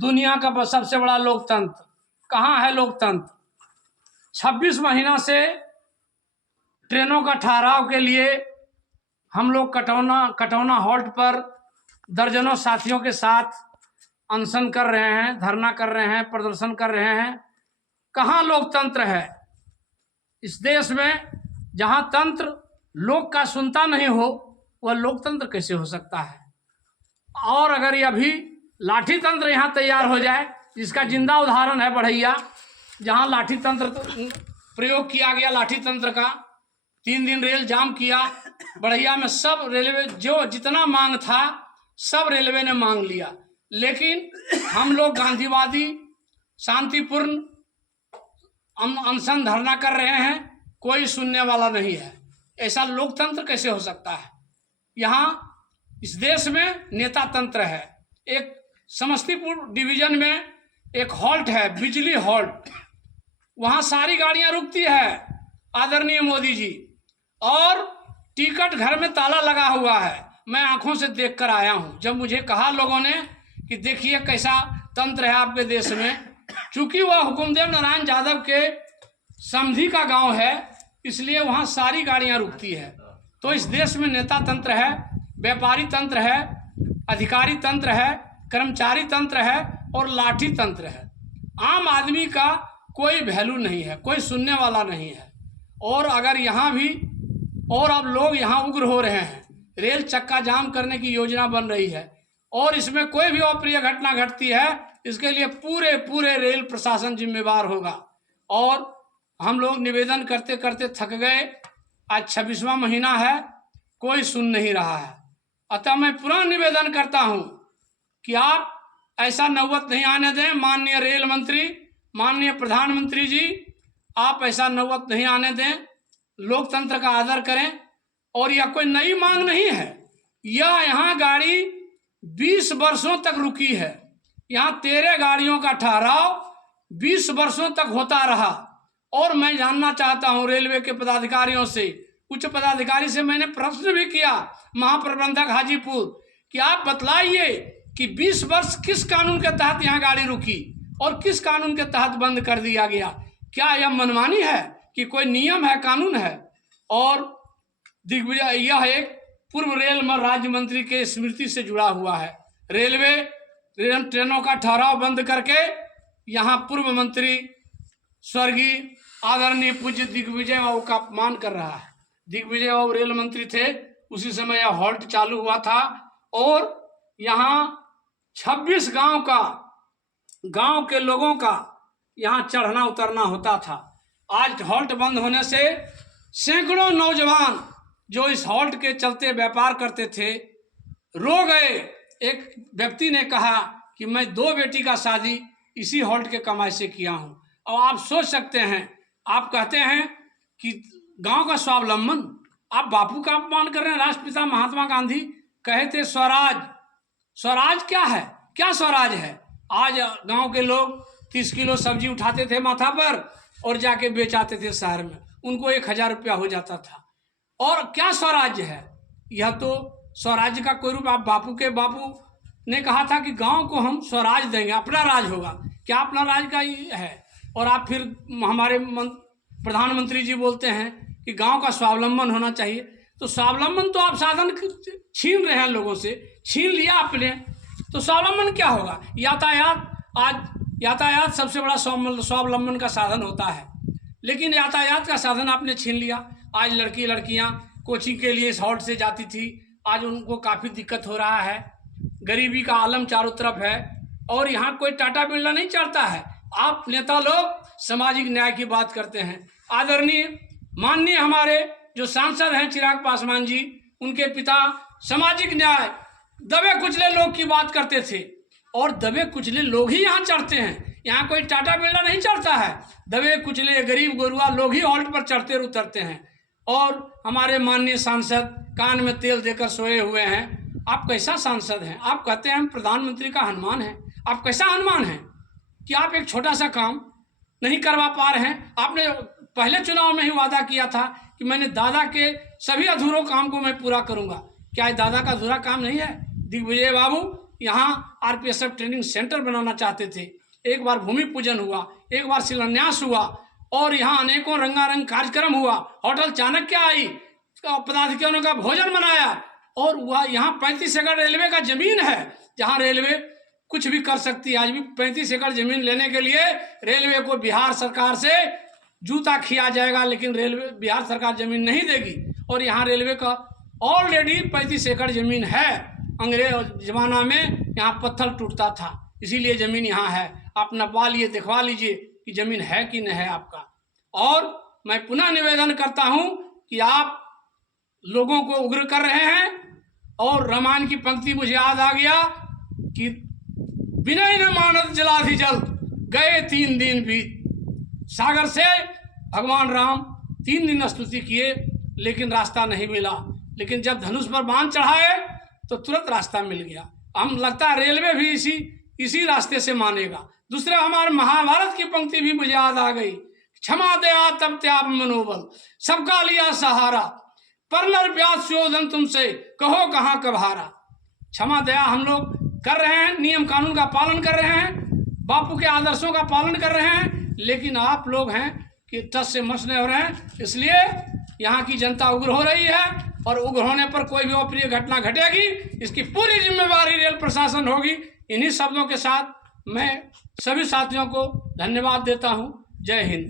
दुनिया का सबसे बड़ा लोकतंत्र। कहाँ है लोकतंत्र? 26 महीना से ट्रेनों का ठहराव के लिए हम लोग कटौना हॉल्ट पर दर्जनों साथियों के साथ अनशन कर रहे हैं, धरना कर रहे हैं, प्रदर्शन कर रहे हैं। कहाँ लोकतंत्र है इस देश में? जहाँ तंत्र लोक का सुनता नहीं हो, वह लोकतंत्र कैसे हो सकता है? और अगर यह भी लाठी तंत्र यहाँ तैयार हो जाए, जिसका जिंदा उदाहरण है बढ़ैया, जहाँ लाठी तंत्र प्रयोग किया गया, लाठी तंत्र का 3 दिन रेल जाम किया बढ़ैया में। सब रेलवे जो जितना मांग था सब रेलवे ने मांग लिया, लेकिन हम लोग गांधीवादी शांतिपूर्ण अनशन धरना कर रहे हैं, कोई सुनने वाला नहीं है। ऐसा लोकतंत्र कैसे हो सकता है? यहाँ इस देश में नेता तंत्र है। एक समस्तीपुर डिवीजन में एक हॉल्ट है, बिजली हॉल्ट, वहाँ सारी गाड़ियाँ रुकती है आदरणीय मोदी जी, और टिकट घर में ताला लगा हुआ है। मैं आंखों से देख कर आया हूँ। जब मुझे कहा लोगों ने कि देखिए कैसा तंत्र है आपके देश में, चूंकि वह हुकुमदेव नारायण यादव के समधी का गांव है, इसलिए वहाँ सारी गाड़ियाँ रुकती है। तो इस देश में नेता तंत्र है, व्यापारी तंत्र है, अधिकारी तंत्र है, कर्मचारी तंत्र है और लाठी तंत्र है। आम आदमी का कोई वैल्यू नहीं है, कोई सुनने वाला नहीं है। और अगर यहाँ भी, और अब लोग यहाँ उग्र हो रहे हैं, रेल चक्का जाम करने की योजना बन रही है, और इसमें कोई भी अप्रिय घटना घटती है, इसके लिए पूरे रेल प्रशासन जिम्मेवार होगा। और हम लोग निवेदन करते करते थक गए। आज 26वां महीना है, कोई सुन नहीं रहा है। अतः मैं पुनः निवेदन करता हूँ कि आप ऐसा नौबत नहीं आने दें। माननीय रेल मंत्री, माननीय प्रधानमंत्री जी, आप ऐसा नौबत नहीं आने दें। लोकतंत्र का आदर करें। और यह कोई नई मांग नहीं है, यह यहाँ गाड़ी 20 वर्षों तक रुकी है। यहाँ 13 गाड़ियों का ठहराव 20 वर्षों तक होता रहा। और मैं जानना चाहता हूँ रेलवे के पदाधिकारियों से, उच्च पदाधिकारी से मैंने प्रश्न भी किया, महाप्रबंधक हाजीपुर, कि आप बतलाइए कि 20 वर्ष किस कानून के तहत यहाँ गाड़ी रुकी और किस कानून के तहत बंद कर दिया गया? क्या यह मनमानी है कि कोई नियम है, कानून है? और दिग्विजय, यह एक पूर्व रेल राज्य मंत्री के स्मृति से जुड़ा हुआ है। रेलवे ट्रेनों का ठहराव बंद करके यहाँ पूर्व मंत्री स्वर्गीय आदरणीय पूज्य दिग्विजय बाबू का अपमान कर रहा है। दिग्विजय बाबू रेल मंत्री थे, उसी समय यह हॉल्ट चालू हुआ था, और यहाँ 26 गांव के लोगों का यहाँ चढ़ना उतरना होता था। आज हॉल्ट बंद होने से सैकड़ों नौजवान जो इस हॉल्ट के चलते व्यापार करते थे रो गए। एक व्यक्ति ने कहा कि मैं 2 बेटी का शादी इसी हॉल्ट के कमाई से किया हूँ। और आप सोच सकते हैं, आप कहते हैं कि गांव का स्वावलंबन, आप बापू का अपमान कर रहे हैं। राष्ट्रपिता महात्मा गांधी कहे थे स्वराज। स्वराज क्या है? क्या स्वराज है? आज गांव के लोग 30 किलो सब्जी उठाते थे माथा पर और जाके बेचाते थे शहर में, उनको 1000 रुपया हो जाता था। और क्या स्वराज्य है? यह तो स्वराज्य का कोई रूप। आप बापू ने कहा था कि गांव को हम स्वराज देंगे, अपना राज होगा। क्या अपना राज का ही है? और आप फिर हमारे प्रधानमंत्री जी बोलते हैं कि गांव का स्वावलंबन होना चाहिए। तो स्वावलंबन तो आप साधन छीन रहे हैं, लोगों से छीन लिया आपने, तो स्वावलंबन क्या होगा? यातायात, आज यातायात सबसे बड़ा स्वावलंबन का साधन होता है, लेकिन यातायात का साधन आपने छीन लिया। आज लड़कियां कोचिंग के लिए इस हॉल्ट से जाती थी, आज उनको काफ़ी दिक्कत हो रहा है। गरीबी का आलम चारों तरफ है, और यहाँ कोई टाटा बिरला नहीं चढ़ता है। आप नेता लोग सामाजिक न्याय की बात करते हैं। आदरणीय माननीय हमारे जो सांसद हैं चिराग पासवान जी, उनके पिता सामाजिक न्याय, दबे कुचले लोग की बात करते थे, और दबे कुचले लोग ही यहाँ चढ़ते हैं। यहाँ कोई टाटा बिरला नहीं चढ़ता है, दबे कुचले गरीब गोरुआ लोग ही हॉल्ट पर चढ़ते उतरते हैं। और हमारे माननीय सांसद कान में तेल देकर सोए हुए हैं। आप कैसा सांसद हैं? आप कहते हैं हम प्रधानमंत्री का हनुमान है। आप कैसा हनुमान हैं कि आप एक छोटा सा काम नहीं करवा पा रहे हैं? आपने पहले चुनाव में ही वादा किया था कि मैंने दादा के सभी अधूरों काम को मैं पूरा करूंगा। क्या ये दादा का अधूरा काम नहीं है? दिग्विजय बाबू, यहाँ आरपीएसएफ ट्रेनिंग सेंटर बनाना चाहते थे। एक बार भूमि पूजन हुआ, एक बार शिलान्यास हुआ और यहाँ अनेकों रंगारंग कार्यक्रम हुआ। होटल चाणक्य आई, पदाधिकारियों का भोजन बनाया और वह यहाँ 35 एकड़ रेलवे का जमीन है जहाँ रेलवे कुछ भी कर सकती है। आज भी 35 एकड़ जमीन लेने के लिए रेलवे को बिहार सरकार से जूता खिया जाएगा, लेकिन रेलवे बिहार सरकार जमीन नहीं देगी। और यहाँ रेलवे का ऑलरेडी 35 एकड़ जमीन है। अंग्रेज जमाना में यहाँ पत्थर टूटता था, इसीलिए जमीन यहाँ है। आप नपवा लिए, दिखवा लीजिए कि जमीन है कि नहीं है आपका। और मैं पुनः निवेदन करता हूँ कि आप लोगों को उग्र कर रहे हैं। और रामायण की पंक्ति मुझे याद आ गया कि विनय न मानत जलाधि जल, गए 3 दिन बीत। सागर से भगवान राम 3 दिन स्तुति किए लेकिन रास्ता नहीं मिला, लेकिन जब धनुष पर बाण चढ़ाए तो तुरंत रास्ता मिल गया। हम लगता है रेलवे भी इसी रास्ते से मानेगा। दूसरे हमारे महाभारत की पंक्ति भी मुझे याद आ गई, क्षमा दया तब त्याग मनोबल, सबका लिया सहारा, पर नर प्यास शोधन तुमसे, कहो कहाँ कभारा। क्षमा दया हम लोग कर रहे हैं, नियम कानून का पालन कर रहे हैं, बापू के आदर्शों का पालन कर रहे हैं, लेकिन आप लोग हैं कि टस से मस नहीं हो रहे हैं। इसलिए यहाँ की जनता उग्र हो रही है और उग्र होने पर कोई भी अप्रिय घटना घटेगी, इसकी पूरी जिम्मेवारी रेल प्रशासन होगी। इन्हीं शब्दों के साथ मैं सभी साथियों को धन्यवाद देता हूँ। जय हिंद।